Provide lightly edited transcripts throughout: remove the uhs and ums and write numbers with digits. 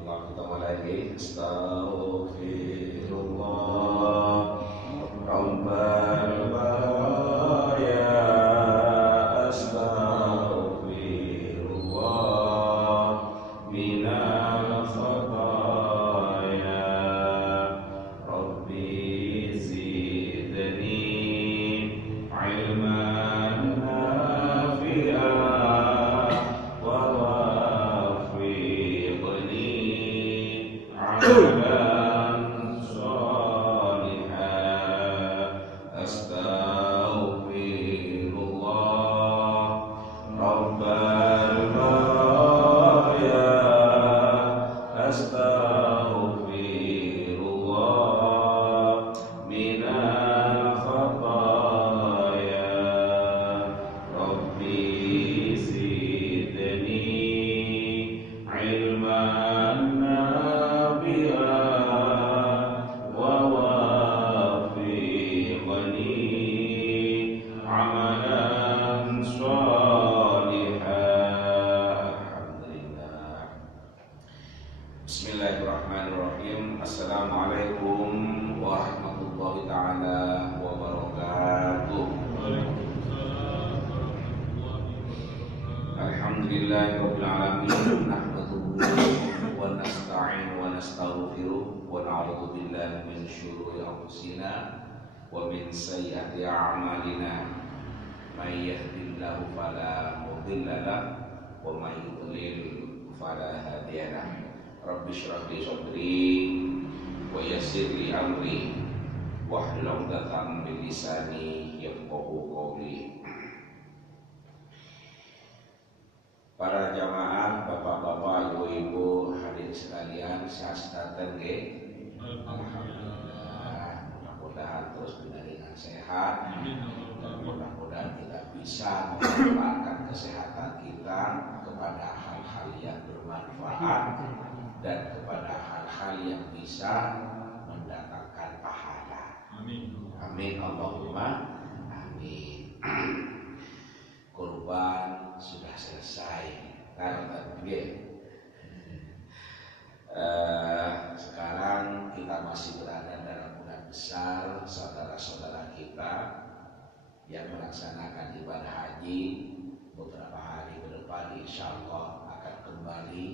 Alhamdulillah, kita mulai lagi. Astaghfirullah Rabbal baraya, astaghfirullah minal khataya, Rabbi zidni ilman nafi'an wa wafiqni amalan sholihan. Astaghfirullah Rabbal baraya, astaghfirullah minal khataya, Rabbi zidni ilman nafi'an wa wafiqni amalan sholihan. Alhamdulillah. Bismillahirrahmanirrahim. Assalamualaikum warahmatullahi ta'ala wabarakatuh. Alhamdulillahirabbil alamin. Nahmaduhu wa nasta'inu wa nastaghfiruh wa na'udzu billahi min syururi anfusina wa min sayyiati a'malina. May yahdihillahu fala mudilla lahu wa may yudlil fala hadiya lahu. Rabbi shrah li sadri wa yassir li amri wahlul 'uqdatam min lisani yafqahu qawli. Para jamaah, bapak-bapak, ibu-ibu, hadirin sekalian, sehat-sehat nggih. Alhamdulillah, mudah-mudahan terus dengan sehat dan mudah-mudahan kita bisa memanfaatkan kesehatan kita kepada hal-hal yang bermanfaat dan kepada hal-hal yang bisa mendatangkan pahala. Amin. Amin Allahumma amin. Kurban sudah selesai. Sekarang kita masih berada dalam bulan besar. Saudara-saudara kita yang melaksanakan ibadah haji beberapa hari ke depan insya Allah akan kembali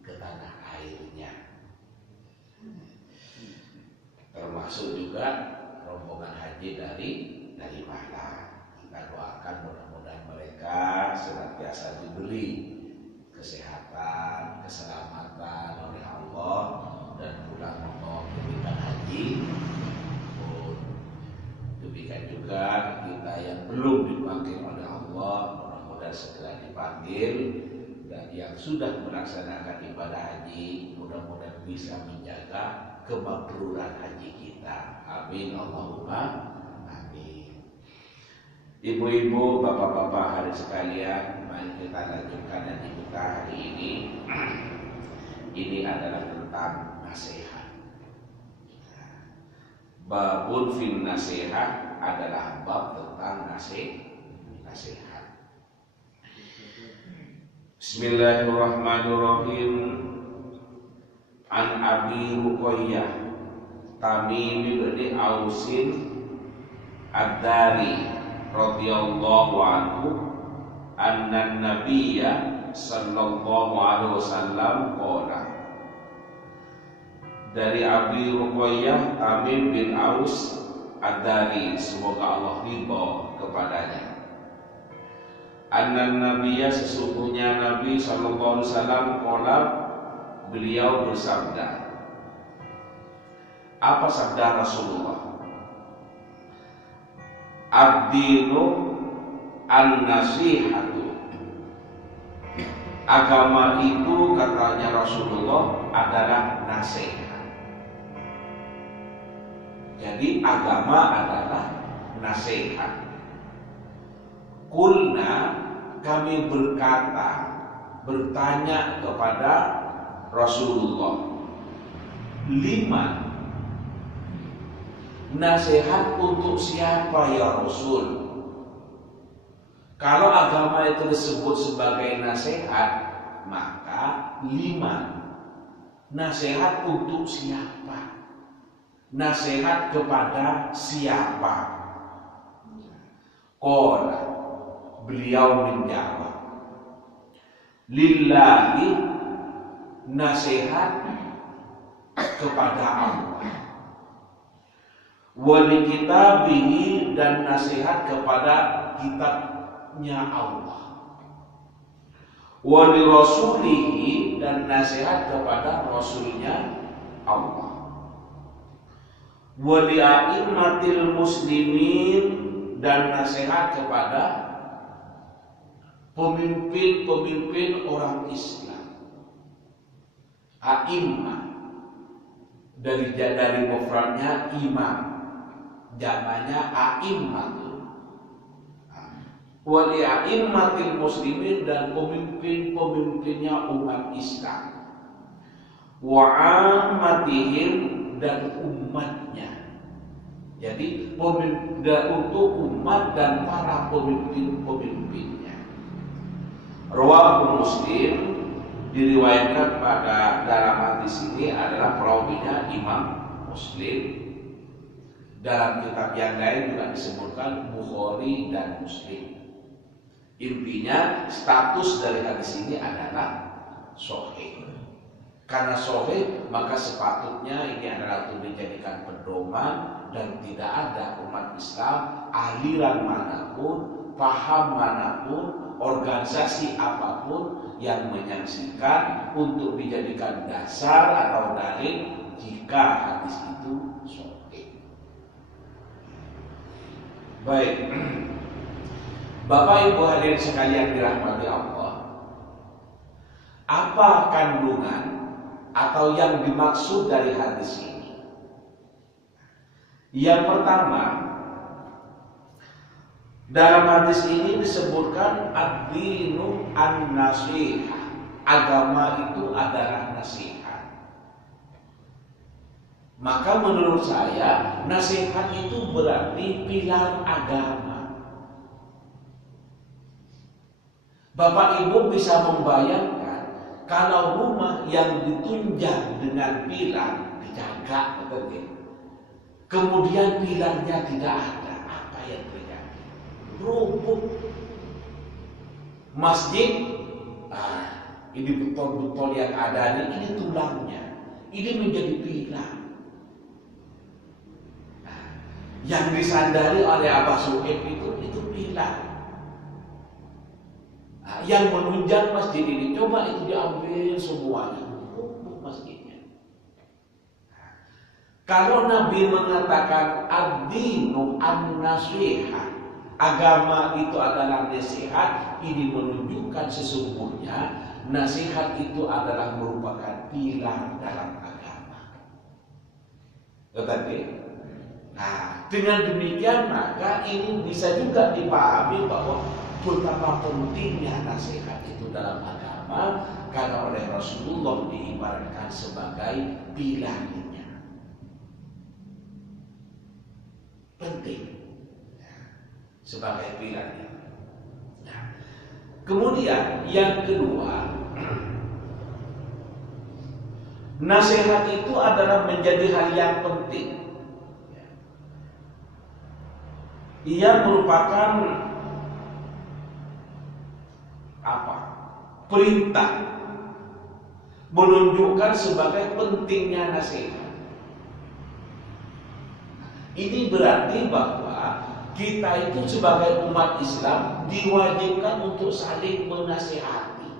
ke tanah airnya. Termasuk juga rombongan haji dari Malang. Kita doakan mudah-mudahan mereka senantiasa diberi kesehatan, keselamatan oleh Allah dan pulang membawa kebaikan haji. Demikian juga kita yang belum dipanggil oleh Allah mudah-mudahan segera dipanggil, dan yang sudah melaksanakan ibadah haji mudah-mudahan bisa menjaga kemakruran haji kita. Amin Allahumma amin. Ibu-ibu, bapak-bapak, hari sekalian, mari kita lanjutkan haji kita hari ini. Ini adalah tentang nasihat. Babun fin nasihat adalah bab tentang nasihat. Bismillahirrahmanirrahim. An Abi Ruqayyah Tamim bin Ausin Ad-Dari radhiyallahu anhu anna nabiyya sallallahu alaihi wasallam qala. Dari Abi Ruqayyah Tamim bin Aus Ad-Dari, semoga Allah ridha kepadanya. Anna nabiyya, sesungguhnya Nabi sallallahu alaihi wasallam qala, beliau bersabda. Apa sabda Rasulullah? Ad-dinu an-nasihatu. Agama itu, katanya Rasulullah, adalah nasihat. Jadi agama adalah nasihat. Kulna, kami bertanya kepada Rasulullah, liman, nasihat untuk siapa ya Rasul? Kalau agama itu disebut sebagai nasihat, maka liman, Nasihat untuk siapa? Nasihat kepada siapa? Qala, beliau menjawab, lillahi, nasihat kepada Allah, wa li kitabihi, dan nasihat kepada kitabnya Allah, wa li rasulihi, dan nasihat kepada rasulnya Allah, wa li a'immatil muslimin, dan nasihat kepada pemimpin-pemimpin orang Islam. A'immah dari mufradnya imam, jamaknya a'immah. Wa li a'immatil muslimin, dan pemimpin-pemimpinnya umat Islam. Wa 'ammatihim, dan umatnya. Jadi untuk umat dan para pemimpin-pemimpinnya. Rawahu Muslim, diriwayatkan pada dalam hadis ini adalah perawinya Imam Muslim. Dalam kitab yang lain juga disebutkan Bukhari dan Muslim. Intinya status dari hadis ini adalah sahih. Karena sahih, maka sepatutnya ini adalah untuk dijadikan pedoman, dan tidak ada umat Islam, aliran manapun, paham manapun, organisasi apapun yang menyaksikan untuk dijadikan dasar atau dalil jika hadis itu sahih. Baik, Bapak Ibu hadirin sekalian dirahmati Allah, apa kandungan atau yang dimaksud dari hadis ini? Yang pertama, dalam hadis ini disebutkan ad-dinu an-nasihah, agama itu adalah nasihat. Maka menurut saya, nasihat itu berarti pilar agama. Bapak Ibu bisa membayangkan kalau rumah yang ditunjang dengan pilar dijaga, betul. Kemudian pilarnya tidak ada, apa yang terjadi? Rubuh. Masjid, ini beton-beton yang ada ini tulangnya, ini menjadi pilar. Yang disandari oleh Abah Suhaib itu pilar. Yang menunjang masjid ini, coba itu diambil semuanya, rubuh masjidnya. Kalau Nabi mengatakan ad-dinu an-nasihah, agama itu adalah nasihat, ini menunjukkan sesungguhnya nasihat itu adalah merupakan pilar dalam agama. Tetapi, dengan demikian maka ini bisa juga dipahami bahwa betapa pentingnya nasihat itu dalam agama, karena oleh Rasulullah diibaratkan sebagai pilarnya. Penting sebagai pilarnya. Kemudian yang kedua, nasihat itu adalah menjadi hal yang penting. Ia merupakan perintah, menunjukkan sebagai pentingnya nasihat. Ini berarti bahwa kita itu sebagai umat Islam diwajibkan untuk saling menasihati.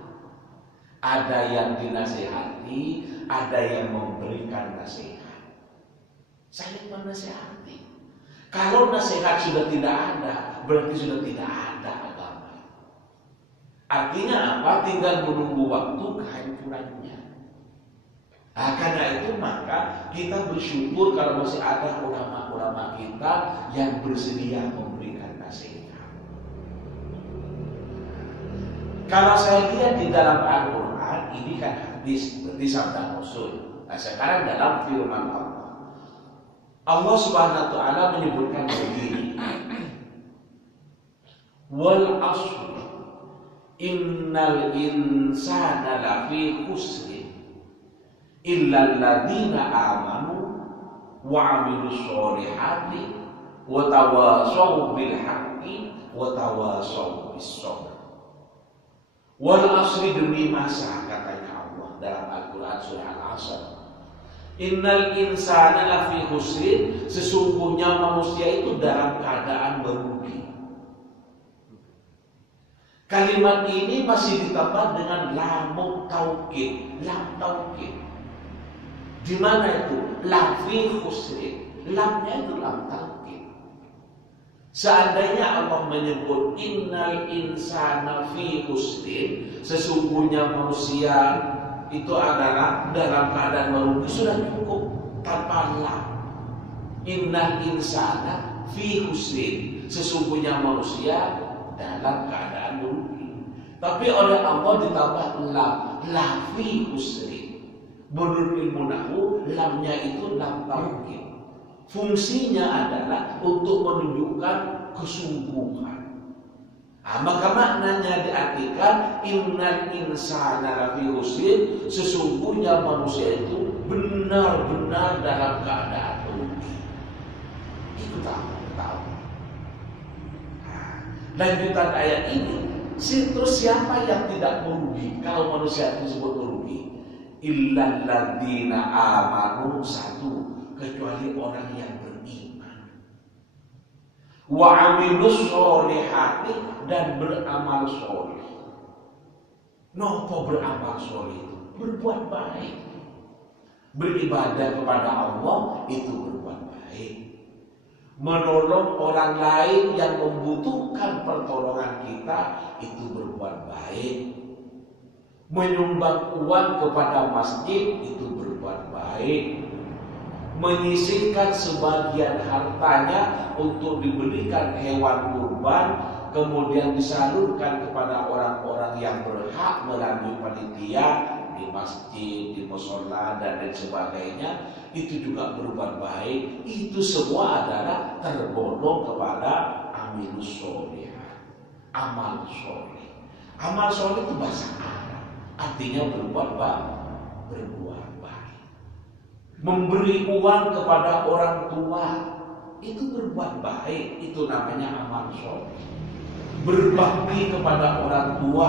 Ada yang dinasihati, ada yang memberikan nasihat. Saling menasihati. Kalau nasihat sudah tidak ada, berarti sudah tidak ada agama. Artinya apa? Tinggal menunggu waktu kehancurannya. Karena itu maka kita bersyukur kalau masih ada ulama-ulama kita yang bersedia memberikan nasihat. Kalau saya lihat di dalam Al-Quran, ini kan hadis, berarti sabda Rasul. Nah sekarang dalam firman Allah, Allah Subhanahu wa Ta'ala menyebutkan begini, wal asr innal insana lafi khusr illal ladzina amanu wa 'amilus sholihati wa tawashaw bil haqqi wa tawashaw bis sabr. Wal asri, demi masa, katanya Allah dalam Al-Qur'an surah Al-Asr, innal insana lafi khusrin, sesungguhnya manusia itu dalam keadaan merugi. Kalimat ini masih ditambah dengan lam taukid, lam taukid. Di mana itu? Lafi khusrin. Lamnya itu lam taukid. Seandainya Allah menyebut innal insana fi khusrin, sesungguhnya manusia itu adalah dalam keadaan merugi, sudah cukup tanpa lam. Innal insana fi khusrin, sesungguhnya manusia dalam keadaan merugi. Tapi oleh Allah ditambah lam, la fi khusrin. Menurut ilmu nahwu, lamnya itu lam taukid. Fungsinya adalah untuk menunjukkan kesungguhan. Maka maknanya diartikan innal insana lafi khusrin, sesungguhnya manusia itu benar-benar dalam keadaan merugi. Itu tahu. Lanjutan ayat ini, terus siapa yang tidak merugi kalau manusia disebut merugi? Illal ladzina amanu, satu, kecuali orang yang beriman, wa 'amilus sholihati, dan beramal sholih. Nopo beramal sholih itu? Berbuat baik. Beribadah kepada Allah itu berbuat baik. Menolong orang lain yang membutuhkan pertolongan kita itu berbuat baik. Menyumbang uang kepada masjid itu berbuat baik. Menyisihkan sebagian hartanya untuk dibelikan hewan kurban, kemudian disalurkan kepada orang-orang yang berhak melalui panitia di masjid, di mushola, dan lain sebagainya, itu juga berbuat baik. Itu semua adalah tergolong kepada amilus sholihah, amal sholih. Amal sholih itu bahasa Arab, artinya berbuat baik. Memberi uang kepada orang tua itu berbuat baik, itu namanya amal sholih. Berbakti kepada orang tua,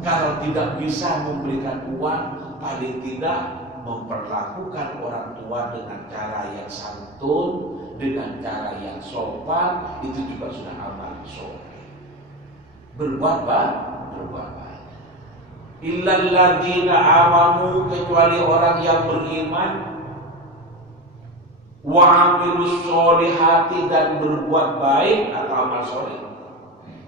kalau tidak bisa memberikan uang, paling tidak memperlakukan orang tua dengan cara yang santun, dengan cara yang sopan, itu juga sudah amal sholih. Berbuat baik. Illal ladzina amanu, kecuali orang yang beriman, wa 'amilus sholihati, dan berbuat baik atau amal sholih.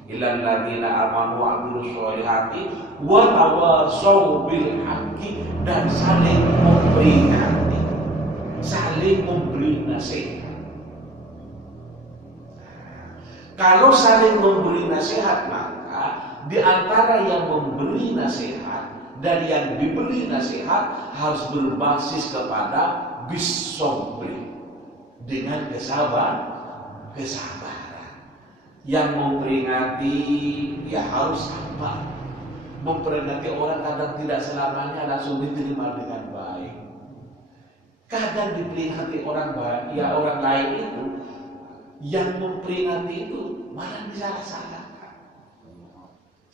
Illal ladzina amanu wa 'amilus sholihati wa tawashaw bil haqqi, dan saling memperingati, saling memberi nasihat. Kalau saling memberi nasihat, maka di antara yang memberi nasihat dan yang diberi nasihat harus berbasis kepada bisobri, dengan kesabaran. Yang memperingati ya harus sabar. Memperingati orang kadang tidak selamanya langsung diterima dengan baik. Kadang diperingati orang baik, ya orang lain itu yang memperingati itu malah disalah-salahkan.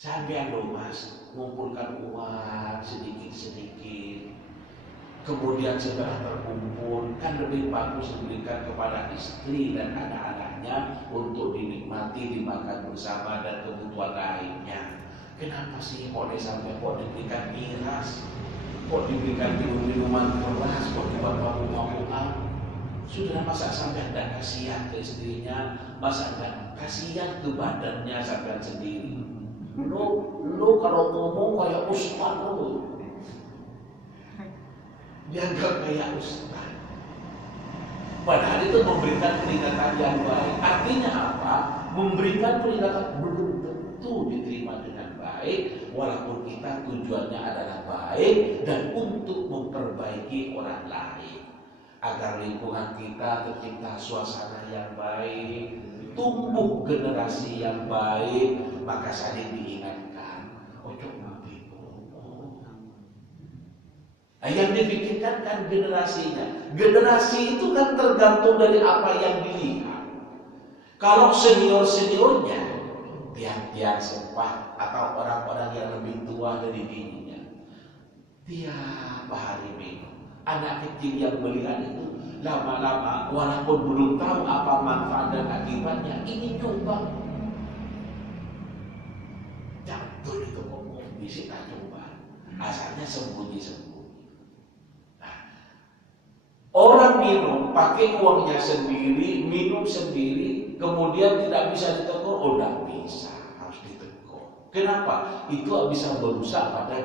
Sampai loh mas, mengumpulkan uang sedikit-sedikit, kemudian setelah terkumpul kan lebih bagus diberikan kepada istri dan anak-anaknya untuk dinikmati, dimakan bersama, dan kebutuhan lainnya. Kenapa sih kok sampai diberikan miras, kok diberikan minum-minuman keras, kok dibuat mabuk-mabukan? Sudah, masa sampai tidak kasihan ke istrinya, masa tidak kasihan ke badannya sampai sendiri? Lu kalau ngomong kayak ustaz lu, dianggap kayak ustaz. Padahal itu memberikan peringatan yang baik. Artinya apa? Memberikan peringatan belum tentu diterima dengan baik, walaupun kita tujuannya adalah baik dan untuk memperbaiki orang lain, agar lingkungan kita tercipta suasana yang baik, tumbuh generasi yang baik. Maka saling diingatkan, ojo mati. Yang dipikirkan kan generasinya. Generasi itu kan tergantung dari apa yang dilihat. Kalau senior-seniornya, tiang-tiang sepah atau orang-orang yang lebih tua dari dirinya, tiap hari minum. Anak kecil yang melihat itu lama-lama walaupun belum tahu apa manfaat dan akibatnya, ingin coba. Jatuh itu ngomong, bisa coba. Asalnya sembunyi-sembunyi. Orang minum pakai uangnya sendiri, minum sendiri, kemudian tidak bisa ditegur, tidak bisa, harus ditegur. Kenapa? Itu bisa merusak pada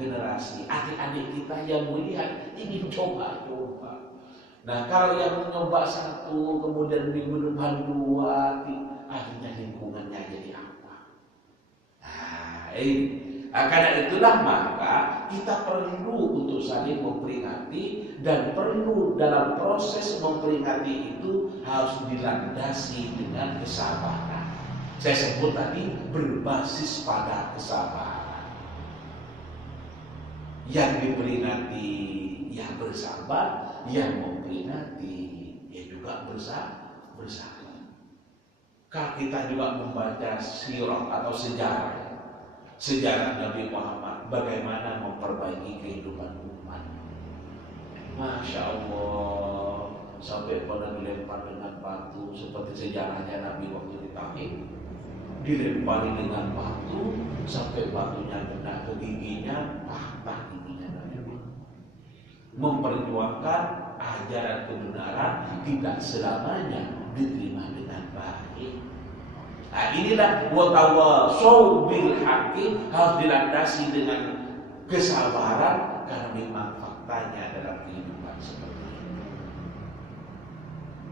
generasi. Adik-adik kita yang melihat ingin coba-coba. Nah, kalau yang mencoba satu, kemudian minggu depan dua, akhirnya lingkungannya jadi apa? Nah, karena itulah maka kita perlu untuk saling memperingati, dan perlu dalam proses memperingati itu harus dilandasi dengan kesabaran. Saya sebut tadi berbasis pada kesabaran. Yang diperingati ya bersabar, yang memperingati ya juga bersabar. Kalau kita juga membaca sirah atau sejarah Nabi Muhammad, bagaimana memperbaiki kehidupan umat. Masya Allah, sampai pernah dilempar dengan batu, seperti sejarahnya Nabi waktu di Taif, dilempari dengan batu sampai batunya kena ke giginya, patah giginya Nabi. Memperjuangkan ajaran kebenaran tidak selamanya diterima dengan baik. Nah, inilah watawasau bil haqqi, harus dilandasi dengan kesabaran, karena memang faktanya dalam kehidupan seperti itu.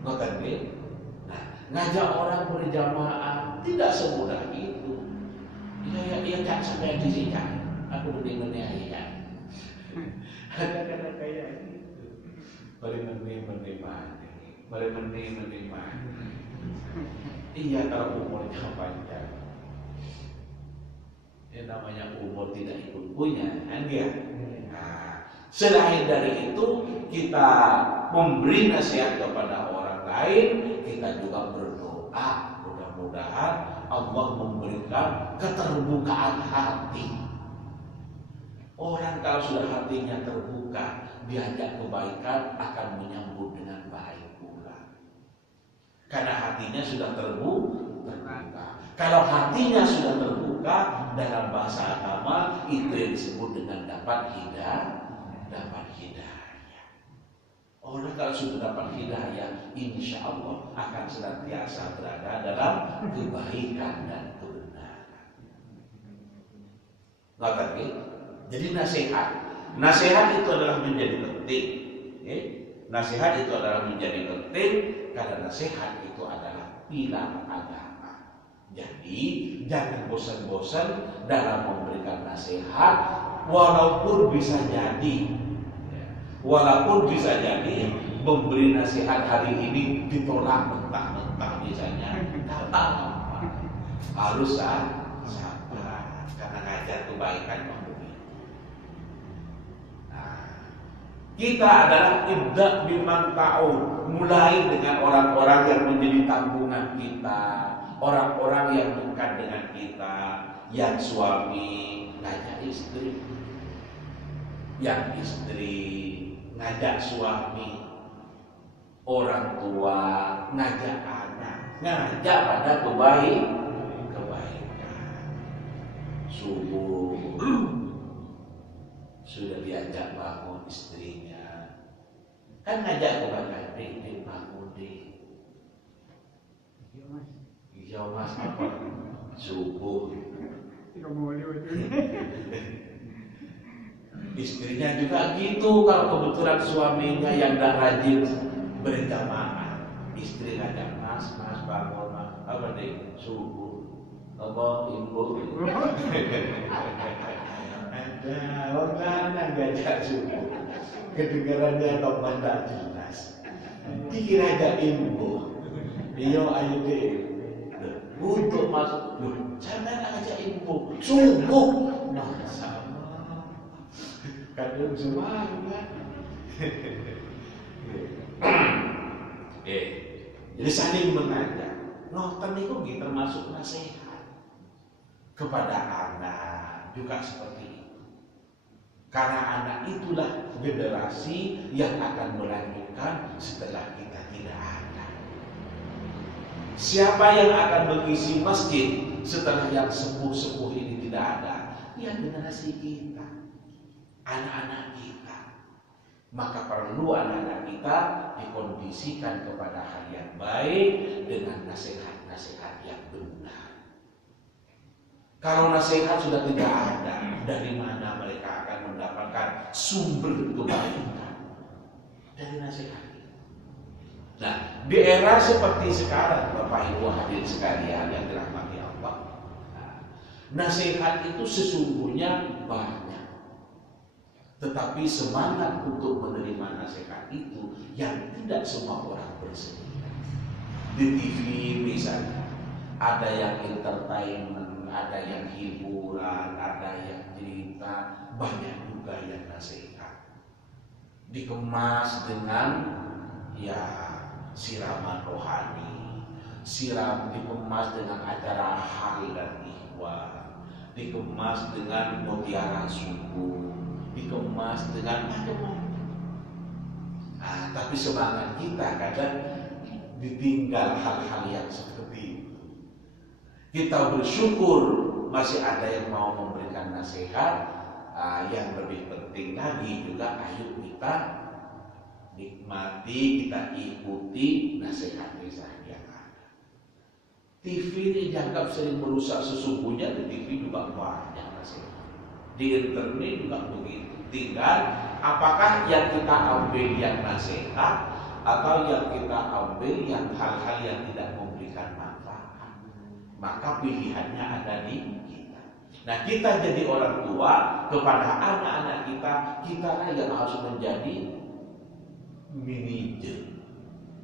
Ngerti? Nah, ngajak orang berjamaah tidak semudah itu. Ya, cak sampai di sini, aku benih-benih ya. Ada kayak gitu. Benih-benih. Iya, kalau umurnya panjang, ya namanya umur tidak ikut punya, kan dia. Nah, selain dari itu kita memberi nasihat kepada orang lain, kita juga berdoa mudah-mudahan Allah memberikan keterbukaan hati. Orang kalau sudah hatinya terbuka, diajak kebaikan akan menyambut dengan baik. Karena hatinya sudah terbuka. Kalau hatinya sudah terbuka, dalam bahasa agama itu yang disebut dengan dapat hidayah. Orang kalau sudah dapat hidayah, insya Allah akan senantiasa berada dalam kebaikan dan kebenaran. Ngerti? Jadi nasihat itu adalah menjadi penting. Nasihat itu adalah menjadi penting, karena nasihat itu adalah pilar agama. Jadi jangan bosan-bosan dalam memberikan nasihat, walaupun bisa jadi memberi nasihat hari ini ditolak mentah-mentah misalnya, harus sabar, karena ngajar kebaikan. Kita adalah ibda biman ta'ud, mulai dengan orang-orang yang menjadi tanggungan kita, orang-orang yang dekat dengan kita, yang suami ngajak istri, yang istri ngajak suami, orang tua ngajak anak, ngajak pada kebaikan. Subuh sudah diajak bangun istrinya, kan ngajak kepada adik bangun deh. Iya mas apa? Subuh. Istrinya juga gitu, kalau kebetulan suaminya yang tidak rajin berjamaah, istri ngajak mas bangun mas, apa deh? Subuh. Apa ibu? Nah, orang ngajak subuh, kedengarannya atau tidak jelas. Dikira aja ibu, ayo deh, untuk masuk. Jangan ngajak ibu subuh, Kadang semua kan. Jadi saling mengajak. Nonton itu termasuk nasihat kepada anak juga seperti itu. Karena anak itulah generasi yang akan melanjutkan setelah kita tidak ada. Siapa yang akan mengisi masjid setelah yang sepuh-sepuh ini tidak ada? Ya generasi kita, anak-anak kita. Maka perlu anak-anak kita dikondisikan kepada hal yang baik dengan nasihat-nasihat yang benar. Kalau nasihat sudah tidak ada, dari mana mereka akan mendapatkan sumber kebaikan? Dari nasihat. Nah, di era seperti sekarang, Bapak Ibu hadirin sekalian yang dirahmati Allah, nasihat itu sesungguhnya banyak. Tetapi semangat untuk menerima nasihat itu yang tidak semua orang bersedia. Di TV misalnya, ada yang entertainment, ada yang hiburan, ada yang cerita, banyak juga yang nasihat. Dikemas dengan ya siraman rohani, dikemas dengan acara hal dan ikhwan, dikemas dengan mutiara suku, dikemas dengan macam-macam. Tapi semangat kita kadang ditinggal hal-hal yang seperti itu. Kita bersyukur masih ada yang mau memberikan nasihat. Yang lebih penting lagi juga, ayo kita nikmati, kita ikuti nasihat-nasihat yang ada. TV ini dianggap sering merusak, sesungguhnya di TV juga banyak nasihat. Di internet juga begitu. Tinggal apakah yang kita ambil yang nasihat atau yang kita ambil yang hal-hal yang tidak memberikan manfaat. Maka pilihannya ada di kita. Nah, kita jadi orang tua kepada anak-anak kita lah yang harus menjadi manajer,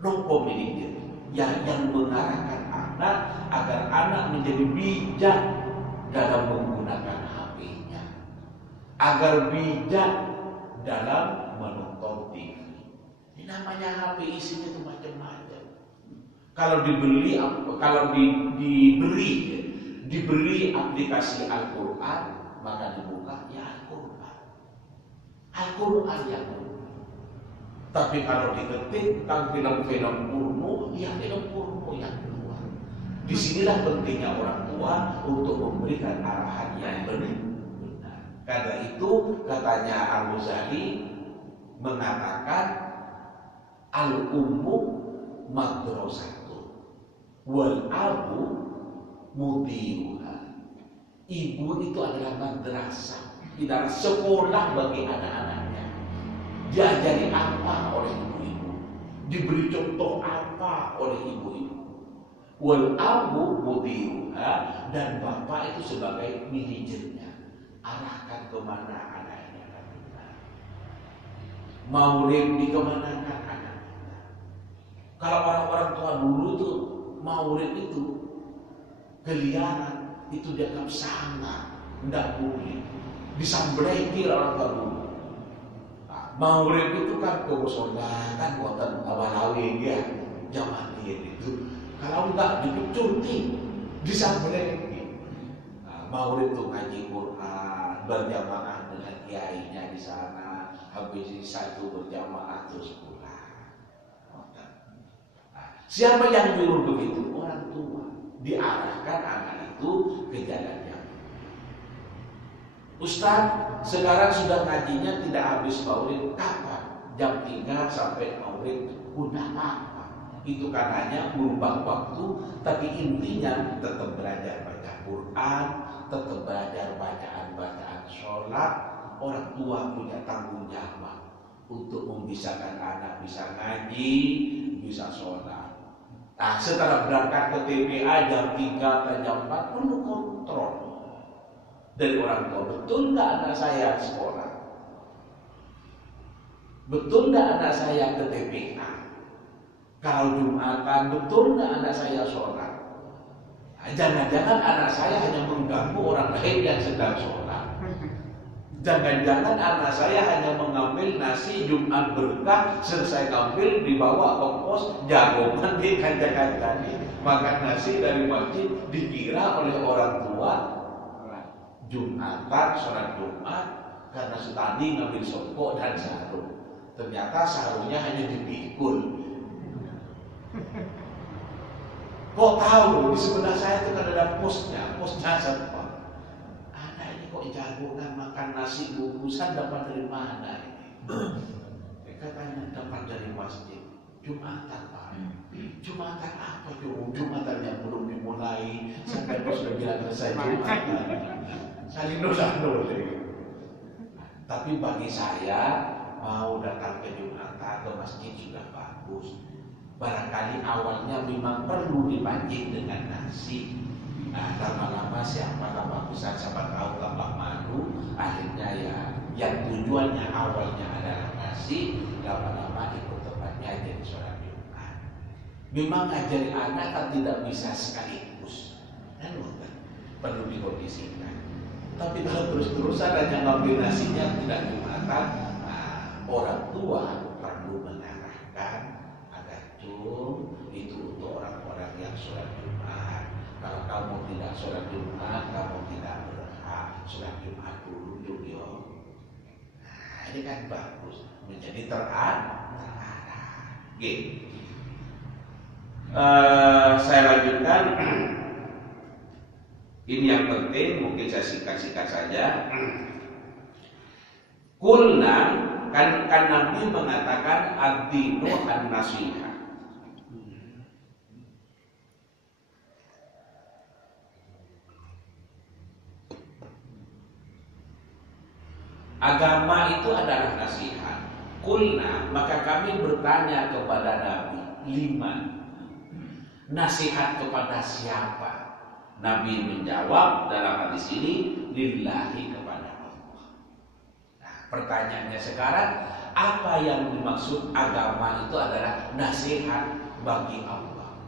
manajer yang mengarahkan anak agar anak menjadi bijak dalam menggunakan HP-nya, agar bijak dalam menonton TV. Ini namanya HP, isinya itu macam-macam. Kalau diberi aplikasi Al-Quran, maka dibuka ya Al-Quran yang benar. Tapi kalau diketik tentang film-film porno, ya film porno yang keluar. Disinilah pentingnya orang tua untuk memberikan arahan yang benar. Karena itu katanya Al-Ghazali mengatakan al-ummu madrasatun wal abu mudiruha. Ibu itu adalah madrasah, tidak sekolah bagi anak-anaknya. Diajari apa oleh ibu-ibu, diberi contoh apa oleh ibu-ibu. Wal abu mudiruha, dan bapak itu sebagai manajernya. Arahkan kemana anaknya akan benar. Maulid dikemanakan anak kita. Kalau orang-orang tua dulu tuh maulid itu keliaran, itu dianggap sangat tidak boleh, disambreki orang tua dulu. Maulid itu kan kemusola kan buatan awal-awal ya zaman itu. Kalau enggak dipecurti, disambreki. Maulid itu ngaji Quran berjamaah dengan kiainya di sana, habis satu berjamaah terus pulang. Siapa yang nyuruh begitu? Orang tua. Diarahkan anak itu ke jalan yang Ustaz, sekarang sudah ngajinya tidak habis maulid. Kapan? Jam 3 sampai maulid. Udah apa? Itu kan hanya berubah waktu, tapi intinya tetap belajar baca Quran, tetap belajar bacaan-bacaan sholat. Orang tua punya tanggung jawab untuk membisakan anak bisa ngaji, bisa sholat. Nah, setelah berangkat ke TPA jam 3 atau jam 4 perlu kontrol dari orang tua. Betul nggak anak saya sekolah? Betul nggak anak saya ke TPA? Kalau Jumatan, betul nggak anak saya sholat? Jangan-jangan anak saya hanya mengganggu orang lain yang sedang sholat. Jangan-jangan anak saya hanya mengambil nasi Jumat berkah, selesai ngambil dibawa ke pos, jagongan dikancang-kancani, makan nasi dari masjid, dikira oleh orang tua Jumatan, sholat Jumat, karena tadi ngambil songkok dan sarung. Ternyata sarungnya hanya dipikul. Kok tahu? Di sebelah saya itu kan ada posnya apa? Anak ini kok jagongan makan nasi bungkusan dapat dari mana ini? Katanya dapat dari masjid. Jumatan Pak. Jumatan apa? Jumatan yang belum dimulai sampai pas sudah bilang selesai Jumatan. Saling dosa-dosa. Tapi bagi saya mau datang ke Jumatan ke masjid sudah bagus. Barangkali awalnya memang perlu dipancing dengan nasi. Nah, lama-lama siapa tambah besar, siapa tahu tambah malu. Akhirnya ya, yang tujuannya awalnya adalah nasi, lama-lama ikut tempatnya jadi sholat Jumat. Memang ngajari anak kan tidak bisa sekaligus, kan perlu dikondisikan. Tapi kalau terus-terusan hanya ngambil nasinya tidak Jumatan, nah, orang tua perlu mengarahkan. Itu untuk orang-orang yang sholat Jumat. Kalau kamu tidak sholat Jumat, kamu tidak berhak sholat Jumat dulu juga. Nah, ini kan bagus, menjadi terarah. Saya lanjutkan. Ini yang penting, mungkin saya singkat-singkat saja. Kulna kan Nabi mengatakan ad-dinu an-nasiha. Agama itu adalah nasihat. Kulna, maka kami bertanya kepada Nabi, 5. Nasihat kepada siapa? Nabi menjawab dalam hadis ini, lillahi, kepada Allah. Nah, pertanyaannya sekarang, apa yang dimaksud agama itu adalah nasihat bagi Allah?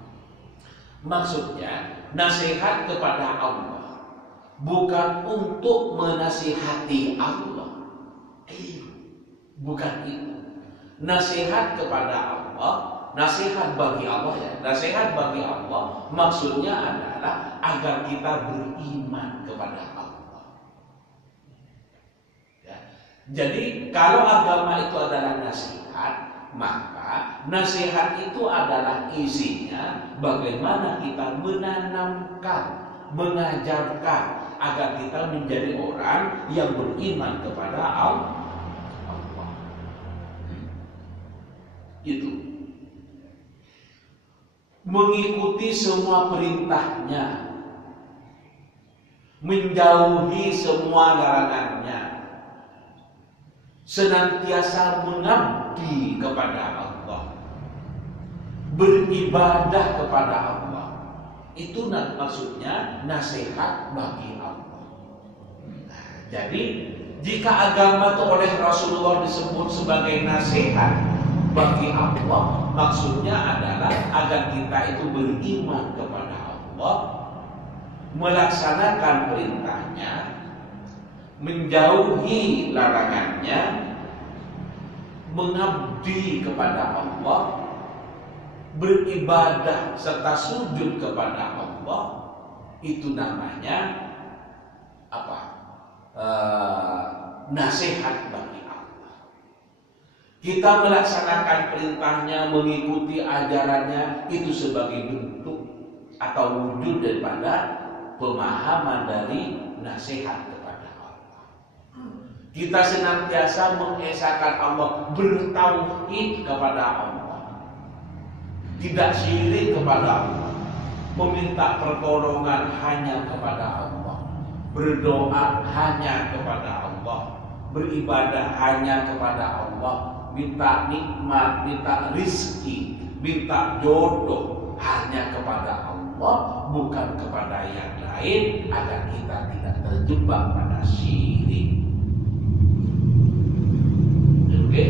Maksudnya, nasihat kepada Allah bukan untuk menasihati Allah. Bukan itu. Nasihat kepada Allah, nasihat bagi Allah ya. Nasihat bagi Allah maksudnya adalah agar kita beriman kepada Allah. Ya. Jadi kalau agama itu adalah nasihat, maka nasihat itu adalah isinya bagaimana kita menanamkan, mengajarkan agar kita menjadi orang yang beriman kepada Allah. Itu mengikuti semua perintahnya, menjauhi semua larangannya, senantiasa mengabdi kepada Allah, beribadah kepada Allah. Itu maksudnya nasihat bagi Allah. Jadi jika agama itu oleh Rasulullah disebut sebagai nasihat bagi Allah, maksudnya adalah agar kita itu beriman kepada Allah, melaksanakan perintahnya, menjauhi larangannya, mengabdi kepada Allah, beribadah serta sujud kepada Allah. Itu namanya apa? Nasihat bagi Allah. Kita melaksanakan perintahnya, mengikuti ajarannya, itu sebagai bentuk atau wujud daripada pemahaman dari nasihat kepada Allah. Kita senantiasa mengesahkan Allah, bertauhid kepada Allah, tidak syirik kepada Allah, meminta pertolongan hanya kepada Allah, berdoa hanya kepada Allah, beribadah hanya kepada Allah, minta nikmat, minta rizki, minta jodoh hanya kepada Allah, bukan kepada yang lain, agar kita tidak terjebak pada syirik. Oke,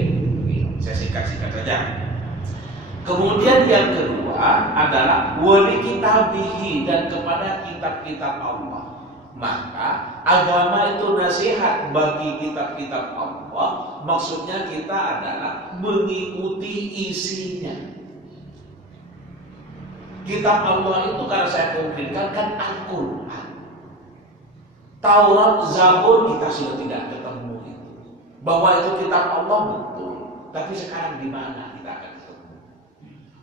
saya singkat-singkat saja. Kemudian yang kedua adalah wali kitabihi, dan kepada kitab-kitab Allah. Maka agama itu nasihat bagi kitab-kitab Allah. Maksudnya kita adalah mengikuti isinya. Kitab Allah itu kalau saya konkretkan kan Al-Quran. Taurat, Zabur kita sudah tidak ketemu itu. Bahwa itu kitab Allah betul. Tapi sekarang di mana kita akan ketemu?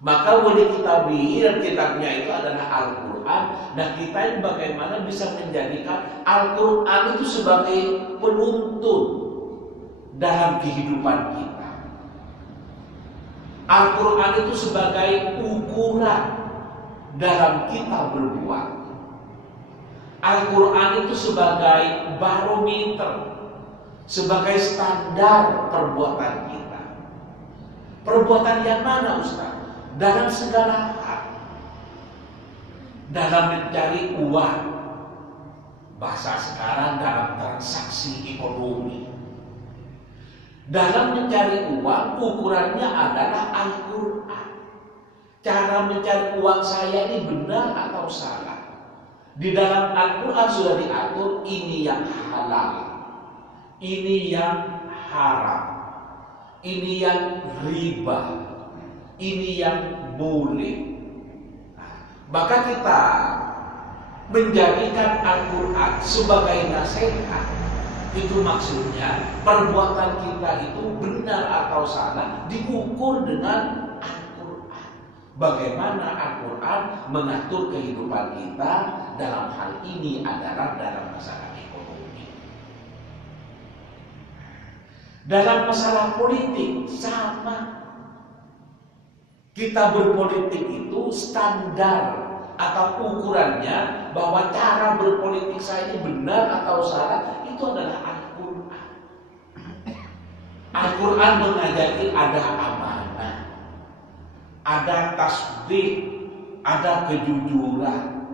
Maka boleh kita dan kitabnya itu adalah Al-Quran. Nah kita ini bagaimana bisa menjadikan Al-Quran itu sebagai penuntun dalam kehidupan kita. Al-Quran itu sebagai ukuran dalam kita berbuat. Al-Quran itu sebagai barometer, sebagai standar perbuatan kita. Perbuatan yang mana Ustaz? Dalam segala hal. Dalam mencari uang, bahasa sekarang dalam transaksi ekonomi. Dalam mencari uang, ukurannya adalah Al-Quran. Cara mencari uang saya ini benar atau salah? Di dalam Al-Quran sudah diatur ini yang halal, ini yang haram, ini yang riba, ini yang boleh. Maka kita menjadikan Al-Quran sebagai nasihat. Itu maksudnya perbuatan kita itu benar atau salah diukur dengan Al-Quran. Bagaimana Al-Quran mengatur kehidupan kita dalam hal ini adalah dalam masalah ekonomi. Dalam masalah politik sama. Kita berpolitik itu standar atau ukurannya bahwa cara berpolitik saya ini benar atau salah itu adalah Al-Quran. Al-Quran mengajari ada amanah, ada tasbih, ada kejujuran,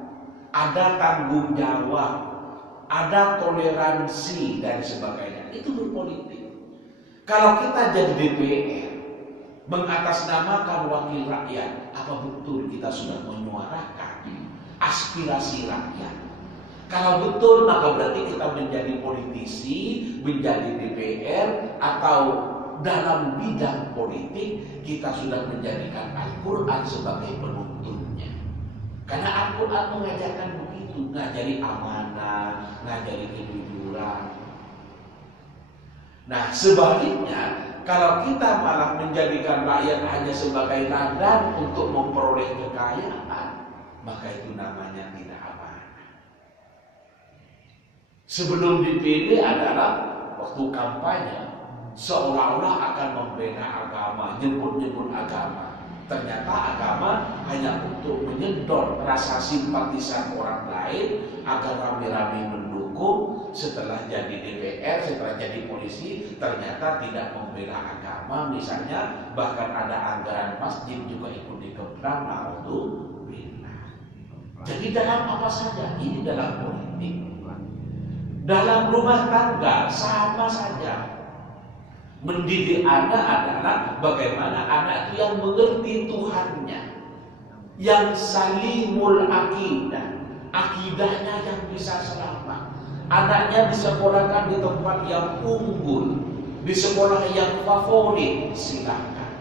ada tanggung jawab, ada toleransi dan sebagainya. Itu berpolitik. Kalau kita jadi DPR mengatasnamakan wakil rakyat, apa betul kita sudah menyuarakan aspirasi rakyat? Kalau betul, maka berarti kita menjadi politisi, menjadi DPR, atau dalam bidang politik kita sudah menjadikan Al-Quran sebagai penuntunnya. Karena Al-Quran mengajarkan begitu, ngajari amanah, ngajari kejujuran. Nah, sebaliknya, kalau kita malah menjadikan rakyat hanya sebagai ladang untuk memperoleh kekayaan, maka itu namanya tidak amanah. Sebelum dipilih adalah waktu kampanye, seolah-olah akan membela agama, nyebut-nyebut agama. Ternyata agama hanya untuk menyedot rasa simpatisan orang lain agar rame-rame mendukung. Setelah jadi DPR, setelah jadi polisi, ternyata tidak membela agama. Misalnya bahkan ada anggaran masjid juga ikut dikeplang. Na'udzubillah. Jadi dalam apa saja, ini dalam politik, dalam rumah tangga sama saja. Mendidik anak adalah bagaimana anak itu yang mengerti Tuhannya, yang salimul akidah, akidahnya yang bisa selamat. Anaknya disekolahkan di tempat yang unggul, di sekolah yang favorit, silakan.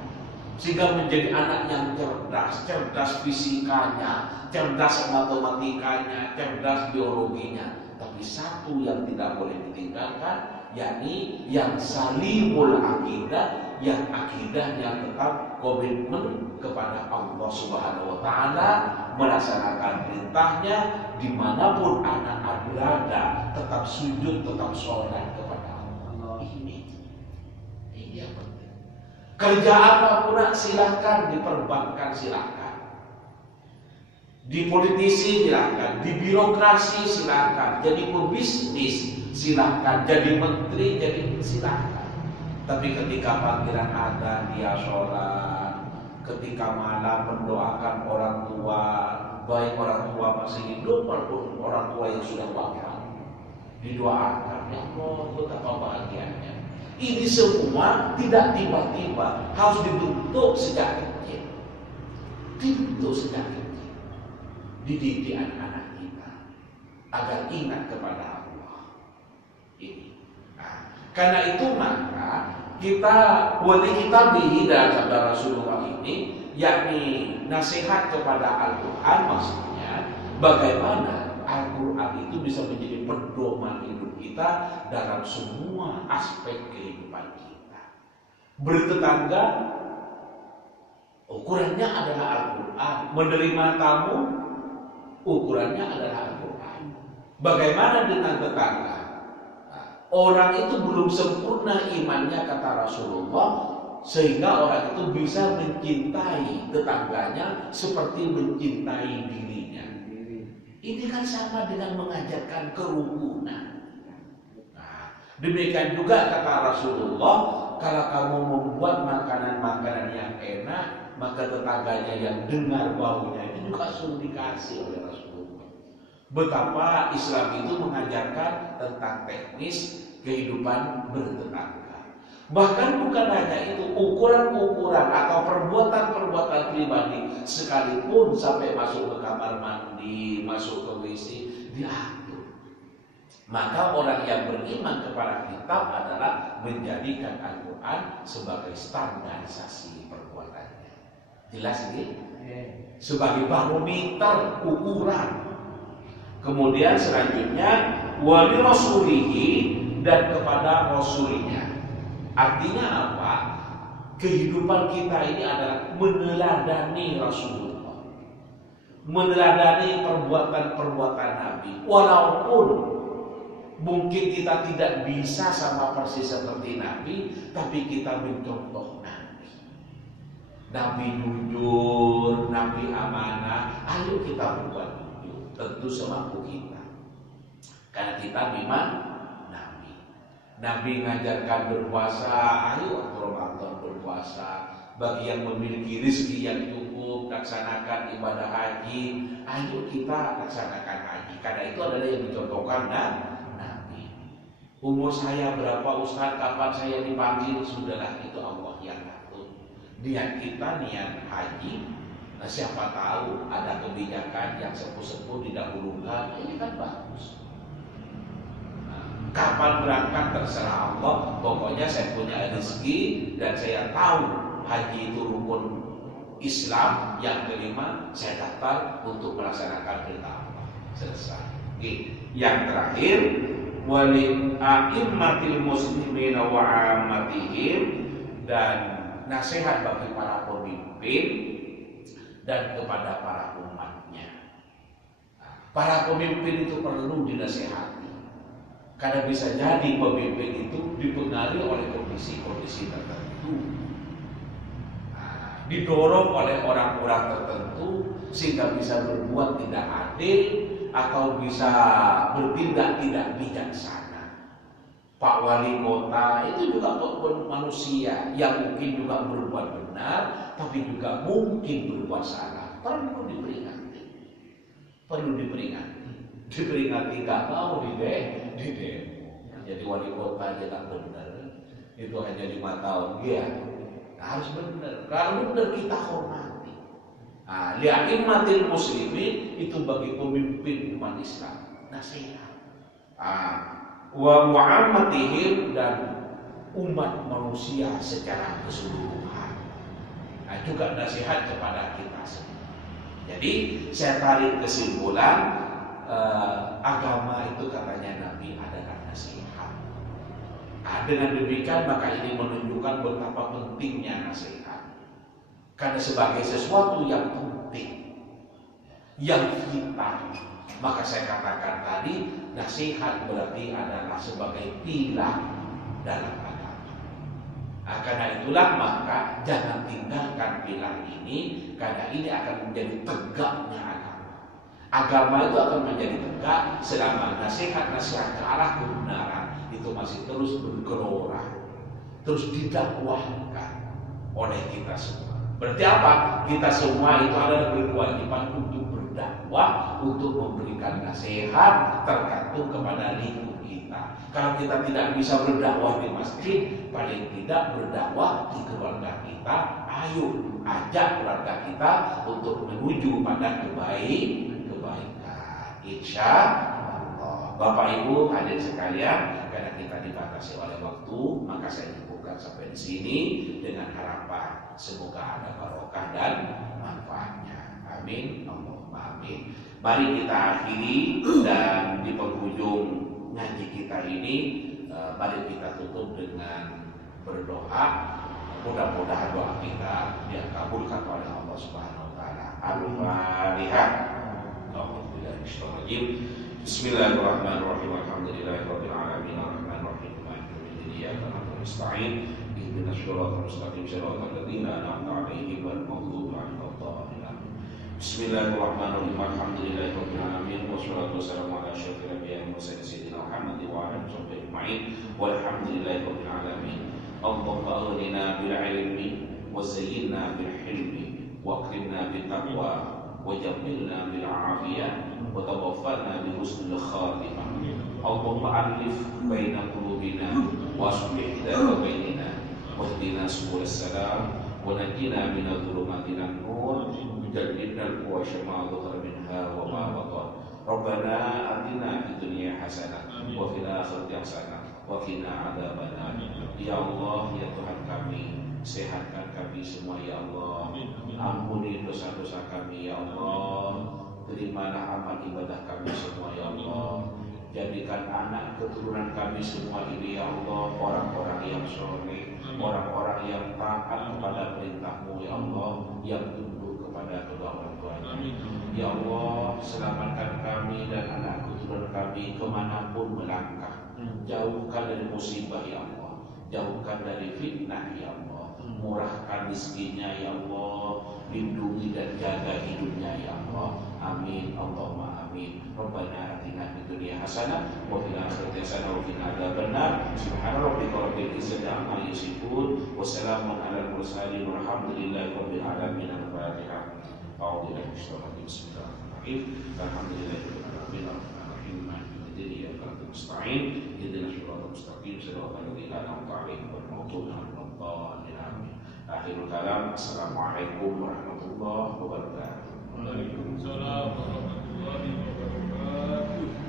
Sehingga menjadi anak yang cerdas, cerdas fisikanya, cerdas matematikanya, cerdas biologinya. Tapi satu yang tidak boleh ditinggalkan, yakni yang salimul akidah, yang akidahnya tetap komitmen kepada Allah Subhanahu wa Ta'ala, melaksanakan perintahnya dimanapun anak berada, tetap sujud, tetap sholat kepada Allah. Ini yang penting. Kerja apapun silahkan, di perbankan silahkan, di politisi silahkan, di birokrasi silahkan, jadi pebisnis silahkan, jadi menteri jadi silahkan. Tapi ketika panggilan ada dia sholat, ketika malam mendoakan orang tua, baik orang tua masih hidup maupun orang tua yang sudah wafat, didoakan, ya Allah betapa bahagianya. Ini semua tidak tiba-tiba, harus dibentuk sejak kecil. Dibentuk sejak kecil, dididik anak-anak kita. agar ingat kepada Allah. Ini. Nah, karena itu maka kita wali kita dalam sabda Rasulullah ini, yakni nasihat kepada Al-Quran, maksudnya bagaimana Al-Quran itu bisa menjadi pedoman hidup kita dalam semua aspek kehidupan kita. Bertetangga, ukurannya adalah Al-Quran. Menerima tamu, ukurannya adalah Al-Quran. Bagaimana dengan tetangga? Orang itu belum sempurna imannya, kata Rasulullah, sehingga orang itu bisa mencintai tetangganya seperti mencintai dirinya. Ini kan sama dengan mengajarkan kerukunan. Nah, demikian juga kata Rasulullah, kalau kamu membuat makanan-makanan yang enak, maka tetangganya yang dengar baunya itu juga suruh dikasih oleh Rasulullah. Betapa Islam itu mengajarkan tentang teknis kehidupan bertetangga. Bahkan bukan hanya itu, ukuran-ukuran atau perbuatan-perbuatan pribadi sekalipun sampai masuk ke kamar mandi, masuk ke WC diatur. Maka orang yang beriman kepada kitab adalah menjadikan Al-Quran sebagai standarisasi perbuatannya. Jelas ini? Sebagai barometer ukuran. Kemudian selanjutnya wali rasulihi, dan kepada rasulnya. Artinya apa? Kehidupan kita ini adalah meneladani Rasulullah, meneladani perbuatan-perbuatan Nabi. Walaupun mungkin kita tidak bisa sama persis seperti Nabi, tapi kita mencontoh Nabi. Nabi jujur, Nabi amanah. Ayo kita berbuat jujur, tentu semampu kita. Karena kita memang Nabi mengajarkan berpuasa, ayo Ramadan berpuasa. Bagi yang memiliki rezeki yang cukup, laksanakan ibadah haji, ayo kita laksanakan haji. Karena itu adalah yang dicontohkan Nabi. Umur saya berapa Ustaz, kapan saya dipanggil, sudahlah itu Allah yang ngatur. Niat kita niat haji, nah siapa tahu ada kebijakan yang sepuh-sepuh didahulukan, ini kan bagus. Kapan berangkat terserah Allah. Pokoknya saya punya rezeki dan saya tahu haji itu rukun Islam yang kelima, saya daftar untuk melaksanakan perintah Allah. Selesai. Yang terakhir, wali a'immatil muslimin wa 'ammatihim, dan nasihat bagi para pemimpin dan kepada para umatnya. Para pemimpin itu perlu dinasihati. Karena bisa jadi pemimpin itu dipengaruhi oleh kondisi-kondisi tertentu, didorong oleh orang-orang tertentu sehingga bisa berbuat tidak adil atau bisa bertindak tidak bijaksana. Pak wali kota itu juga manusia yang mungkin juga berbuat benar, tapi juga mungkin berbuat salah. Perlu diperingati, diperingati nggak mau di demo. Jadi wali kota aja tak benar, itu hanya 5 tahun dia. Harus benar. Kalau benar kita hormati. Li'a'immatil muslimin, itu bagi pemimpin umat Islam nasihat. Wa mu'ammatihim, dan umat manusia secara keseluruhan. Juga nasihat kepada kita semua. Jadi saya tarik kesimpulan, agama itu katanya Nabi adalah nasihat. Dengan demikian maka ini menunjukkan betapa pentingnya nasihat. Karena sebagai sesuatu yang penting, yang vital, maka saya katakan tadi nasihat berarti adalah sebagai pilar dalam agama. Karena itulah maka jangan tinggalkan pilar ini, karena ini akan menjadi tegaknya agama. Agama itu akan menjadi tegak selama nasihat-nasihat ke arah kebenaran itu masih terus bergelora, terus didakwahkan oleh kita semua. Berarti apa? Kita semua itu adalah berkewajiban untuk berdakwah, untuk memberikan nasihat tergantung kepada lingkup kita. Kalau kita tidak bisa berdakwah di masjid, paling tidak berdakwah di keluarga kita. Ayo ajak keluarga kita untuk menuju pada kebaikan. Insya Allah. Bapak Ibu hadirin sekalian, karena kita dibatasi oleh waktu, maka saya cukupkan sampai di sini dengan harapan semoga ada barokah dan manfaatnya. Amin. Allahumma amin. Mari kita akhiri dan di penghujung ngaji kita ini, mari kita tutup dengan berdoa. Mudah-mudahan doa kita dikabulkan oleh Allah Subhanahu wa taala. Al-Fatihah. Bismillahirrahmanirrahim. Alhamdulillahirabbil alamin. Arrahmanirrahim. Maliki yaumiddin. Iyyaka na'budu wa nasta'in. Ihdinas siratal mustaqim. Siratal ladzina an'amta 'alaihim ghairil maghdubi 'alaihim waladdallin. Bismillahirrahmanirrahim. Alhamdulillahirabbil alamin. Wassalatu wassalamu ala asyrofil anbiya'i wal mursalin sayyidina Muhammad wa ala alihi washabbihi ajma'in. Walhamdulillahirabbil alamin. Allahumma aghnina bil ilmi wa zayyinna bil hilmi wa akrimna bit taqwa wa jammilna bil afiyah wa tawaffana bi husnil khatimah. Allahumma alif baina qulubina wa aslih dzata bainina wa hdina subul salam wa najjina minadh dhulumati ilan nur jannibna al-fawahsha ma dhahara minha wa ma batan. Rabbana atina fid dunya hasanah wa fil akhirati hasanah wa qina adzabannar. Ya Allah, ya Tuhan kami, sehatkan kami semua ya Allah. Ampuni dosa-dosa kami ya Allah. Terimalah amal ibadah kami semua ya Allah. Jadikan anak keturunan kami semua ini ya Allah orang-orang yang soleh, orang-orang yang taat kepada perintah-Mu ya Allah, yang tunduk kepada kedua orang tuanya. Ya Allah, selamatkan kami dan anak keturunan kami kemanapun melangkah. Jauhkan dari musibah ya Allah, jauhkan dari fitnah ya Allah, murahkan rezekinya ya Allah, lindungi dan jaga hidupnya ya Allah. Amin. Allahumma amin. Rabbana atina fid dunya hasanah wa fil akhirati hasanah wa qina adzabannar. Subhana rabbika rabbil izzati amma yasifun wa salamun alal mursalin walhamdulillahi rabbil alamin. Al-Fatihah. A'udzu billahi bismillahirrahmanirrahim. Alhamdulillahirabbil alamin. Ar-rahmanir-rahim. Maliki yaumiddin. Iyyaka na'budu wa nasta'in. Ihdinas siratal mustaqim. Siratal ladzina an'amta 'alaihim ghairil maghdubi 'alaihim waladdallin. Amin. Akhirul kalam. Assalamualaikum warahmatullahi wabarakatuh. Waalaikumsalam warahmatullahi wabarakatuh.